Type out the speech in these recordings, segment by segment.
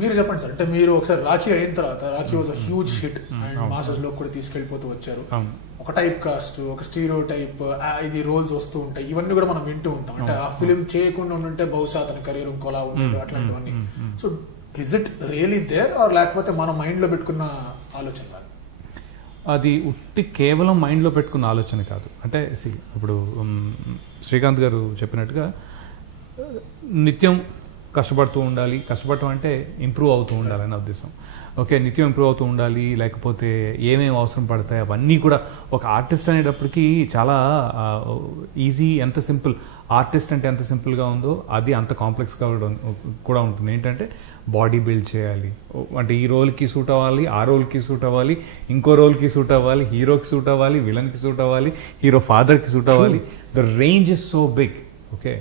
మీరు చెప్పండి సార్, అంటే మీరు ఒకసారి రాఖీ అయిన తర్వాత Rakhi was a huge hit and masses లో కూడా తీసుకెళ్లిపోతూ వచ్చారు. ఒక టైప్ కాస్ట్, ఒక స్టీరియో టైప్ ఇది రోల్స్ వస్తూ ఉంటాయి, ఇవన్నీ కూడా మనం వింటూ ఉంటాం. అంటే ఆ ఫిలిం చేయకుండా ఉంటే బహుశా అతని కెరీర్ ఇంకోలా ఉండేది, అట్లాంటివన్నీ. So is it really there are లేకపోతే మన మైండ్ లో పెట్టుకున్న ఆలోచన? అది ఉట్టి కేవలం మైండ్లో పెట్టుకున్న ఆలోచన కాదు. అంటే ఇప్పుడు శ్రీకాంత్ గారు చెప్పినట్టుగా నిత్యం కష్టపడుతూ ఉండాలి. కష్టపడటం అంటే ఇంప్రూవ్ అవుతూ ఉండాలని ఉద్దేశం. ఓకే, నిత్యం ఇంప్రూవ్ అవుతూ ఉండాలి. లేకపోతే ఏమేమి అవసరం పడతాయి అవన్నీ కూడా. ఒక ఆర్టిస్ట్ అనేటప్పటికీ చాలా ఈజీ, ఎంత సింపుల్ ఆర్టిస్ట్ అంటే ఎంత సింపుల్గా ఉందో అది అంత కాంప్లెక్స్గా కూడా ఉంటుంది. ఏంటంటే బాడీ బిల్డ్ చేయాలి, అంటే ఈ రోల్కి సూట్ అవ్వాలి, ఆ రోల్కి సూట్ అవ్వాలి, ఇంకో రోల్కి సూట్ అవ్వాలి, హీరోకి సూట్ అవ్వాలి, విలన్కి సూట్ అవ్వాలి, హీరో ఫాదర్కి సూట్ అవ్వాలి. The range is so big. Okay,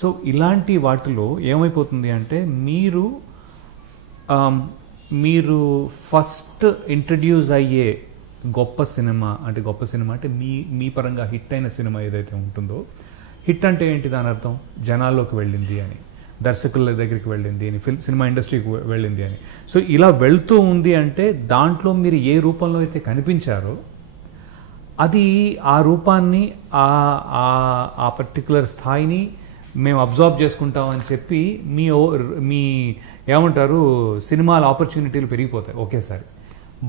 so ఇలాంటి వాటిలో ఏమైపోతుంది అంటే మీరు ఫస్ట్ ఇంట్రడ్యూస్ అయ్యే గొప్ప సినిమా అంటే మీ పరంగా హిట్ అయిన సినిమా ఏదైతే ఉంటుందో, హిట్ అంటే ఏంటి దాని అర్థం? జనాల్లోకి వెళ్ళింది అని, దర్శకుల దగ్గరికి వెళ్ళింది అని, సినిమా ఇండస్ట్రీకి వెళ్ళింది అని. సో ఇలా వెళ్తూ ఉంది అంటే దాంట్లో మీరు ఏ రూపంలో అయితే కనిపించారో అది ఆ రూపాన్ని ఆ పర్టికులర్ స్థాయిని మేము అబ్జర్వ్ చేసుకుంటామని చెప్పి మీ ఏమంటారు సినిమాల ఆపర్చునిటీలు పెరిగిపోతాయి ఒకేసారి.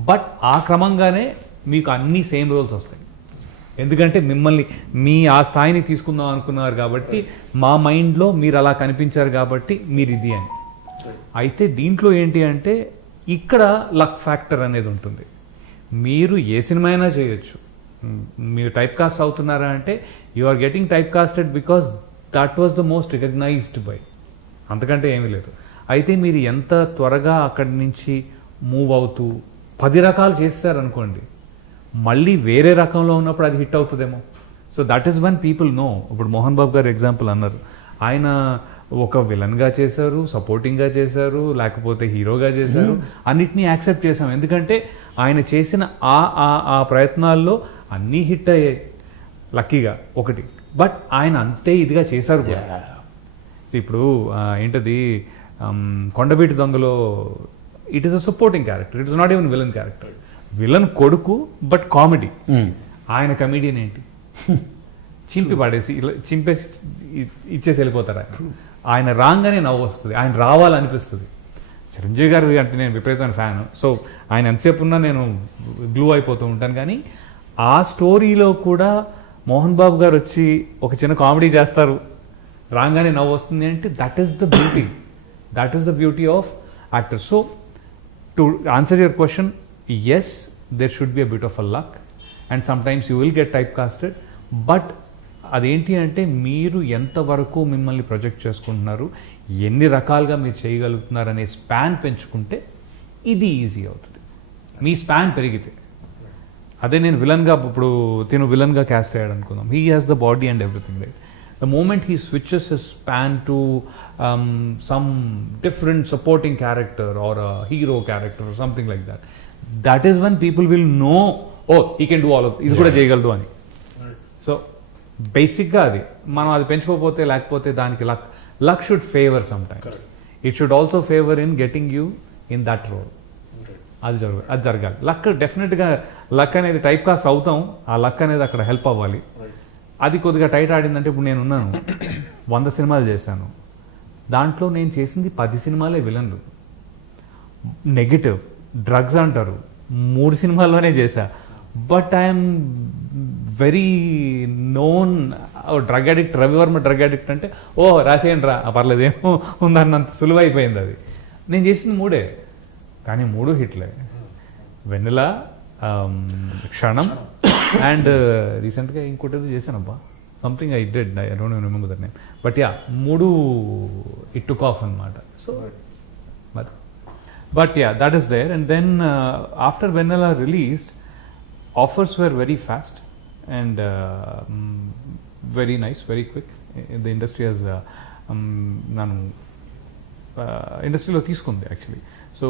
బట్ ఆ క్రమంగానే మీకు అన్ని సేమ్ రోల్స్ వస్తాయి. ఎందుకంటే మిమ్మల్ని ఆ స్థాయిని తీసుకుందాం అనుకున్నారు కాబట్టి, మా మైండ్లో మీరు అలా కనిపించారు కాబట్టి మీరు ఇది అని. అయితే దీంట్లో ఏంటి అంటే ఇక్కడ లక్ ఫ్యాక్టర్ అనేది ఉంటుంది. మీరు ఏ సినిమా అయినా చేయొచ్చు. మీరు టైప్ కాస్ట్ అవుతున్నారా అంటే you are getting type casted because that was the most recognised by, అంతకంటే ఏమీ లేదు. అయితే మీరు ఎంత త్వరగా అక్కడి నుంచి మూవ్ అవుతూ 10 రకాలు చేస్తారనుకోండి, మళ్ళీ వేరే రకంలో ఉన్నప్పుడు అది హిట్ అవుతుందేమో. So that is one people know. ఇప్పుడు మోహన్ బాబు గారు ఎగ్జాంపుల్ అన్నారు. ఆయన ఒక విలన్గా చేశారు, సపోర్టింగ్గా చేశారు, లేకపోతే హీరోగా చేశారు, అన్నిటినీ యాక్సెప్ట్ చేశాం. ఎందుకంటే ఆయన చేసిన ఆ ప్రయత్నాల్లో అన్నీ హిట్ అయ్యాయి లక్కీగా ఒకటి. బట్ ఆయన అంతే ఇదిగా చేశారు కూడా. ఇప్పుడు ఏంటది కొండవీటి దొంగలో it is a supporting character, it is not even villain character. Villain కొడుకు బట్ కామెడీ. ఆయన కమెడియన్ ఏంటి, చింపి పడేసి చింపేసి ఇచ్చేసి వెళ్ళిపోతారు. ఆయన రాగానే నవ్వు వస్తుంది, ఆయన రావాలనిపిస్తుంది. చిరంజీవి గారు అంటే నేను విపరీతమైన ఫ్యాన్. సో ఆయన ఎంతసేపు ఉన్నా నేను గ్లూ అయిపోతూ ఉంటాను. కానీ ఆ స్టోరీలో కూడా మోహన్ బాబు గారు వచ్చి ఒక చిన్న కామెడీ చేస్తారు, రాగానే నవ్వు వస్తుంది అంటే that is the beauty, that is the beauty of actor. So to answer your question, yes, there should be a bit of a luck and sometimes you will get typecasted, but అదేంటి అంటే మీరు ఎంతవరకు మిమ్మల్ని project చేసుకుంటున్నారు, ఎన్ని రకాలుగా మీరు చేయగలుగుతున్నారు అనే స్పాన్ పెంచుకుంటే ఇది ఈజీ అవుతుంది. మీ స్పాన్ పెరిగితే, అదే నేను విలన్గా ఇప్పుడు తిను విలన్గా క్యాస్ట్ అయ్యాడు అనుకుందాం, he has the body and everything right. The moment he switches his span to some different supporting character or a hero character or something like that, that is when people will know, oh, he can do all of this, ఇది కూడా చేయగలడు అని. So బేసిక్గా అది మనం అది పెంచుకోకపోతే, లేకపోతే దానికి luck should favour some times. It should also favour in getting you in that role. అది జరగాలి. లక్ డెఫినెట్గా, లక్ అనేది టైప్ కాస్ట్ అవుతాం, ఆ లక్ అనేది అక్కడ హెల్ప్ అవ్వాలి. అది కొద్దిగా టైట్ ఆడిందంటే, ఇప్పుడు నేను ఉన్నాను 100 సినిమాలు చేశాను, దాంట్లో నేను చేసింది 10 సినిమాలే విలన్లు, నెగిటివ్, డ్రగ్స్ అంటారు 3 సినిమాల్లోనే చేశా. But I'm very known drug addict, Ravivarma drug addict అంటే ఓ రాసేయండి రా పర్లేదు ఏమో ఉందన్నంత సులువైపోయింది. అది నేను చేసింది 3, కానీ 3 హిట్లే. వెన్నెల, క్షణం అండ్ రీసెంట్గా ఇంకోటి చేశానబ్బా, something I did, I don't remember that name. But yeah, 3 it took off అనమాట. So but yeah, that is there. And then after Vanilla released, offers were very fast and very nice, very quick. The industry has nanu industry lo తీసుకుంది actually. So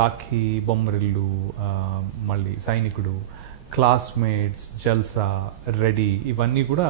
Rakhi, Bommarillu, మళ్ళీ సైనికుడు, classmates, జల్సా, ready, ఇవన్నీ కూడా